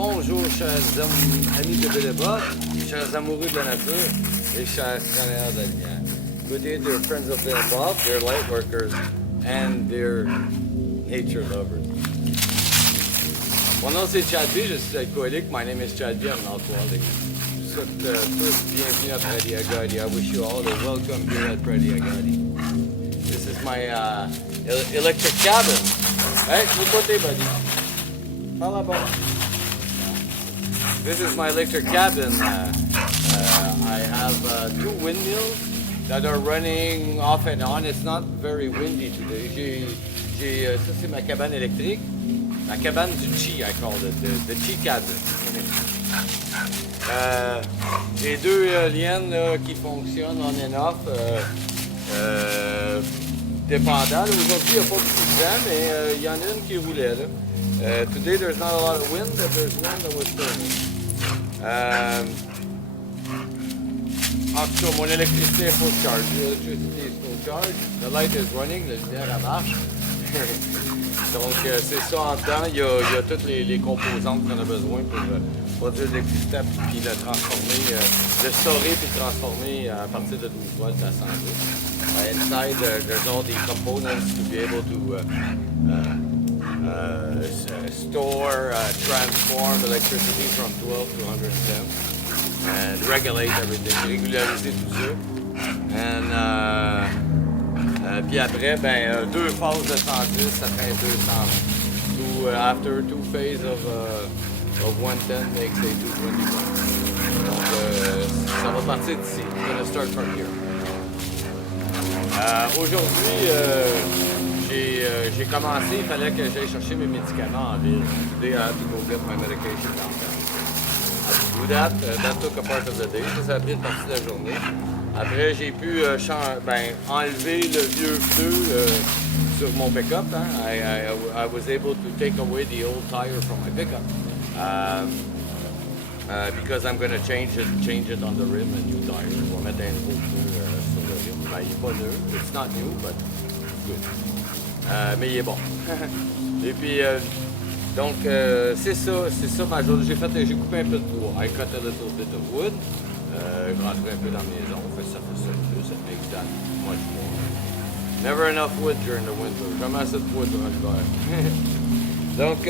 Bonjour, chers amis de Béléba, chers amoureux de la nature et chers travailleurs de la lumière. Good day, dear friends of Béléba, dear light workers, and dear nature lovers. Mon nom c'est Chadby, je suis alcoolique. My name is Chadby, I'm an alcoholic. Je souhaite tous bienvenue à Prairie Agadi. I wish you all a welcome here at Prairie Agadi. This is my electric cabin. Hey, look what they buddy. Parle là-bas. This is my electric cabin. I have two windmills that are running off and on. It's not very windy today. Ça c'est ma cabane électrique. Ma cabane du chi, I call it, the chi cabin. J'ai deux lianes là, qui fonctionnent on and off, dépendant. Aujourd'hui, il n'y a pas beaucoup de vent, mais il y en a une qui roulait. Là. Today, there's not a lot of wind, but there's one that was turning. En tout cas, mon électricité est full charge. L'électricité est full charge. The light is running, la lumière elle marche. Donc, c'est ça en dedans. Il y a toutes les composantes qu'on a besoin pour produire de l'électricité puis le transformer, le storer puis le transformer à partir de 12 volts à 100 volts. Inside, there's all the components to be able to store, transform electricity from 12 to 110 and regulate everything, régulariser tout ça. Puis après, deux phases de 110, ça fait 200. After two phases of 110 makes a 221. Donc, ça va partir d'ici. I'm going to start from here. Aujourd'hui, j'ai commencé, il fallait que j'aille chercher mes médicaments en ville. Today I had to go get my medication downtown. I had to do that. That took a part of the day. Ça a pris une partie de la journée. Après, j'ai pu enlever le vieux pneu sur mon pick-up. Hein. I was able to take away the old tire from my pickup because I'm going to change it on the rim, a new tire. Je vais mettre un nouveau pneu sur le rim. Il n'est pas neuf. It's not new, but good. Mais il est bon. Et puis, donc, c'est ça ma journée. J'ai coupé un peu de bois. I cut a little bit of wood. Je rentrais un peu dans la maison. Ça fait ça plus. Ça makes that much more. Never enough wood during the winter. Jamais assez de bois durant l'hiver. Donc,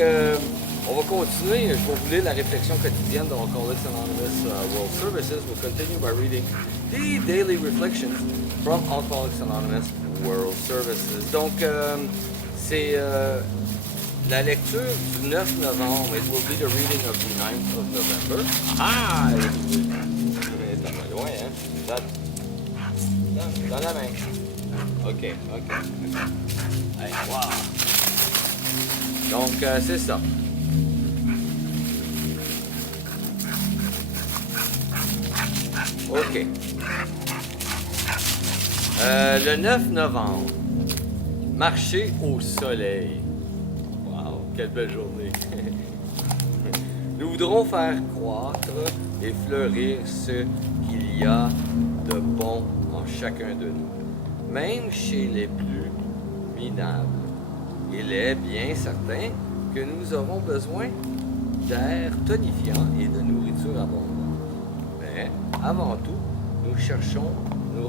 on va continuer. Je vais vous lire la réflexion quotidienne de Alcooliques Anonymes World Services. We'll continue by reading the daily reflections from Alcooliques Anonymous World Services. Donc, c'est la lecture du 9 novembre. It will be the reading of the 9th of November. Ah! T'as pas loin, hein? Dans la main. OK. Hey, wow! Donc, c'est ça. OK. Le 9 novembre, marcher au soleil. Wow, quelle belle journée. Nous voudrons faire croître et fleurir ce qu'il y a de bon en chacun de nous, même chez les plus minables. Il est bien certain que nous aurons besoin d'air tonifiant et de nourriture abondante. Mais avant tout, nous chercherons du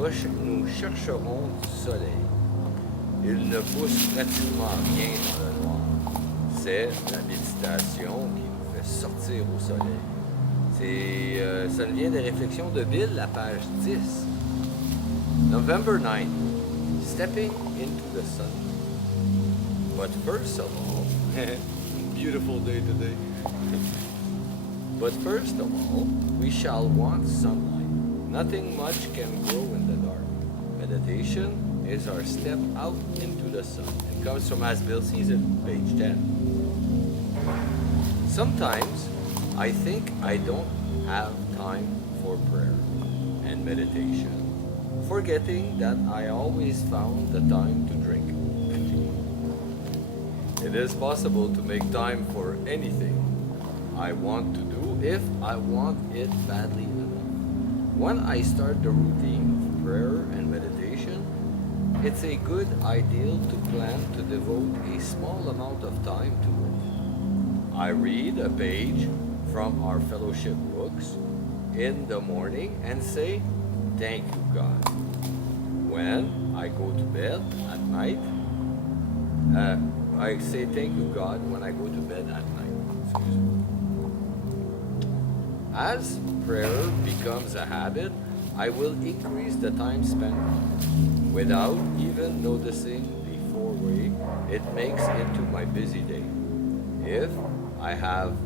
soleil. Il ne pousse pratiquement rien dans le noir. C'est la méditation qui nous fait sortir au soleil. Ça vient des réflexions de Bill, la page 10. November 9th, stepping into the sun. But first of all, beautiful day today. But first of all, we shall want sunlight. Nothing much can grow in the dark. Meditation is our step out into the sun. It comes from As Bill Sees It, page 10. Sometimes I think I don't have time for prayer and meditation, forgetting that I always found the time to drink. It is possible to make time for anything I want to do if I want it badly enough. When I start the routine of prayer and meditation, it's a good idea to plan to devote a small amount of time to it. I read a page from our fellowship books in the morning and say, thank you, God. When I go to bed at night, I say thank you, God, when I go to bed at night. Excuse me. As prayer becomes a habit, I will increase the time spent without even noticing the foray it makes into my busy day. If I have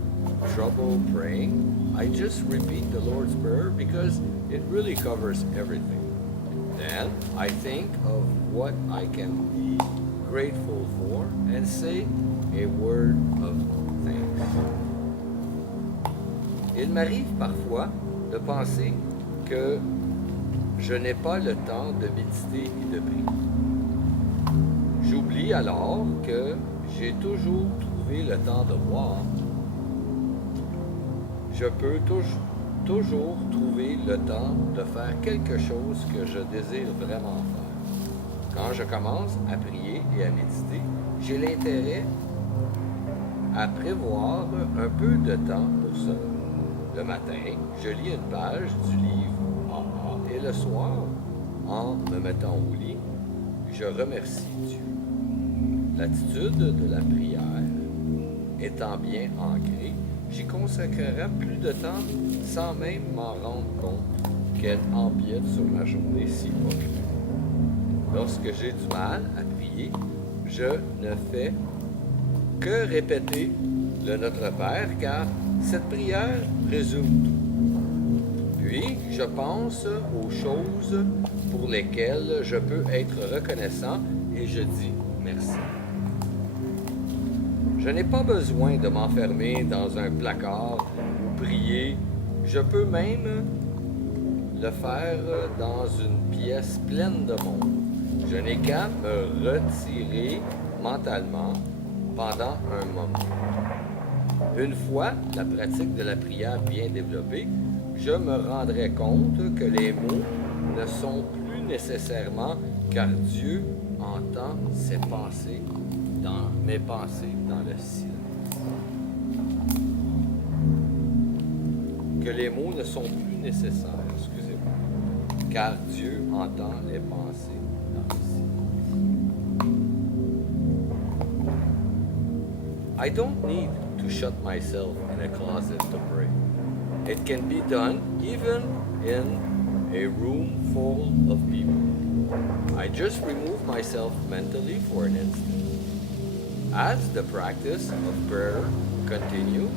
trouble praying, I just repeat the Lord's Prayer because it really covers everything. Then I think of what I can be grateful for and say a word of thanks. Il m'arrive parfois de penser que je n'ai pas le temps de méditer et de prier. J'oublie alors que j'ai toujours trouvé le temps de boire. Je peux toujours trouver le temps de faire quelque chose que je désire vraiment faire. Quand je commence à prier et à méditer, j'ai l'intérêt à prévoir un peu de temps pour ça. Le matin, je lis une page du livre AA et le soir, en me mettant au lit, je remercie Dieu. L'attitude de la prière étant bien ancrée, j'y consacrerai plus de temps sans même m'en rendre compte qu'elle empiète sur ma journée si occupée. Lorsque j'ai du mal à prier, je ne fais que répéter le Notre Père, car cette prière résume tout. Puis, je pense aux choses pour lesquelles je peux être reconnaissant et je dis merci. Je n'ai pas besoin de m'enfermer dans un placard ou prier. Je peux même le faire dans une pièce pleine de monde. Je n'ai qu'à me retirer mentalement pendant un moment. Une fois la pratique de la prière bien développée, je me rendrai compte que les mots ne sont plus nécessairement car Dieu entend mes pensées dans le silence. Que les mots ne sont plus nécessaires, excusez-moi, car Dieu entend les pensées dans le silence. I don't need to shut myself in a closet to pray. It can be done even in a room full of people. I just remove myself mentally for an instant. As the practice of prayer continues,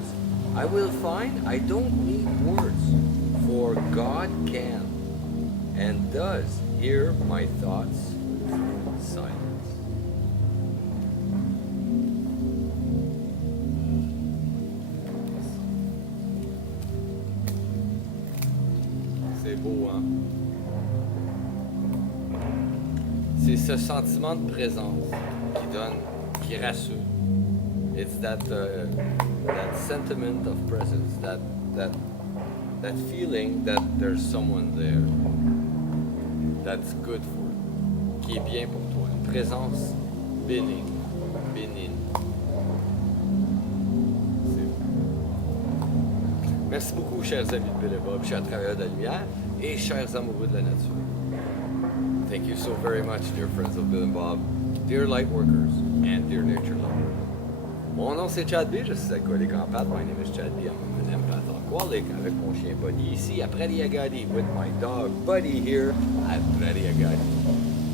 I will find I don't need words, for God can and does hear my thoughts through silence. C'est beau, hein? C'est ce sentiment de présence qui rassure. It's that sentiment of presence, that feeling that there's someone there that's good for you, qui est bien pour toi. Une présence bénigne. Merci beaucoup, chers amis de Bill et Bob, chers travailleurs de la lumière et chers amoureux de la nature. Thank you so very much, dear friends of Bill and Bob, dear light workers, and dear nature lovers. Mon nom c'est Chad B, je suis alcoolique en pâte. My name is Chad B, I'm an empath alcoholic, avec mon chien Buddy ici, à Prairie Agadi, with my dog Buddy here at Prairie Agadi.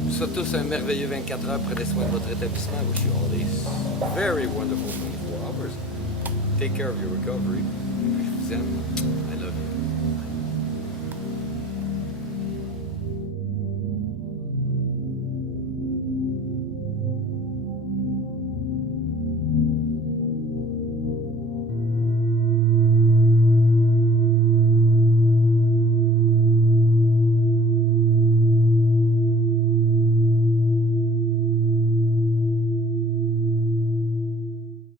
Vous souhaite tous un merveilleux 24 heures, prenez soin de votre établissement. I wish you all a very wonderful 24 hours. Take care of your recovery. Je vous aime.